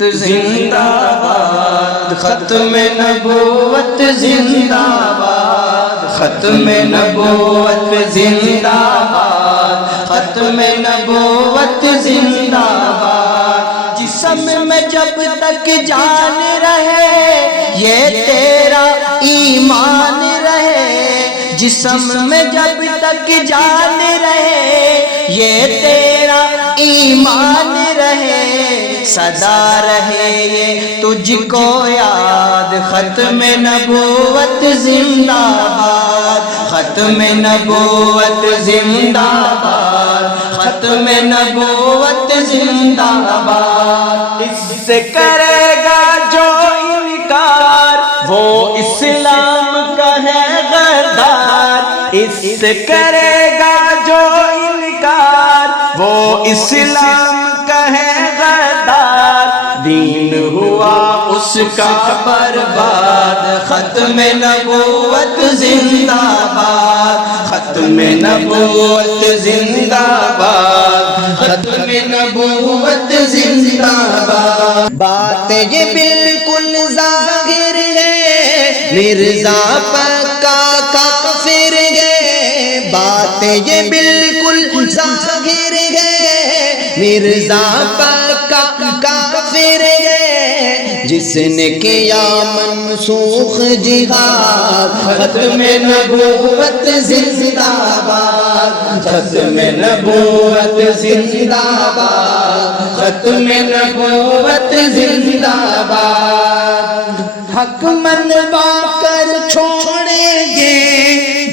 زندہ باد ختم نبوت زندہ باد ختم نبوت زندہ باد ختم نبوت زندہ باد جسم میں جب تک جان رہے یہ تیرا ایمان رہے جسم میں جب تک جان رہے یہ تیرا ایمان رہے صدا رہے یہ تجھ کو یاد ختم نبوت زندہ باد ختم نبوت زندہ باد ختم نبوت زندہ باد اس سے کرے گا جو انکار وہ اسلام کا ہے غدار اس سے کرے گا جو انکار وہ اسلام کا ہے غدار دین ہوا اس کا برباد ختم نبوت زندہ باد ختم نبوت زندہ باد ختم نبوت زندہ باد بات یہ بالکل ظاہر ہے مرزا پکا کافر ہے بات یہ بالکل ظاہر ہے مرزا پکا کافر ہے جس نے کیا منسوخ جہاد ختم نبوت زندہ باد ختم نبوت زندہ باد ختم نبوت زندہ باد حق منوا کر چھوڑیں گے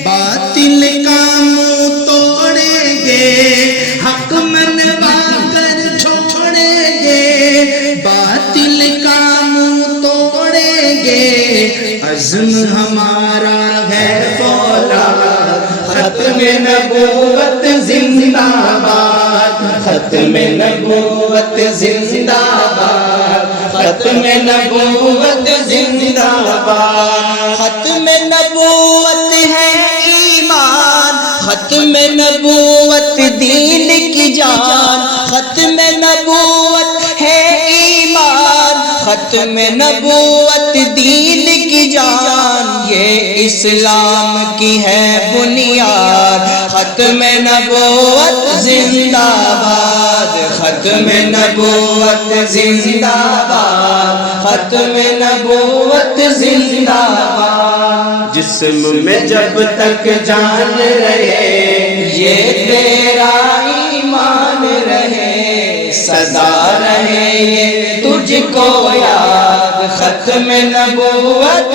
باطل کا منہ توڑیں گے حق منوا کر چھوڑیں گے باطل کا منہ توڑیں گے عزم ہمارا ہے فولاد ختم نبوت زندہ باد ختم نبوت زندہ باد ختم نبوت زندہ باد ختم نبوت ہے ایمان ختم نبوت دین کی جان ختم نبوت ہے ایمان ختم نبوت دین کی جان یہ اسلام کی ہے بنیاد ختم نبوت زندہ باد ختم نبوت زندہ باد ختم نبوت زندہ باد جسم میں جب تک جان رہے یہ تیرا ایمان رہے صدا رہے یہ تجھ کو یاد ختم نبوت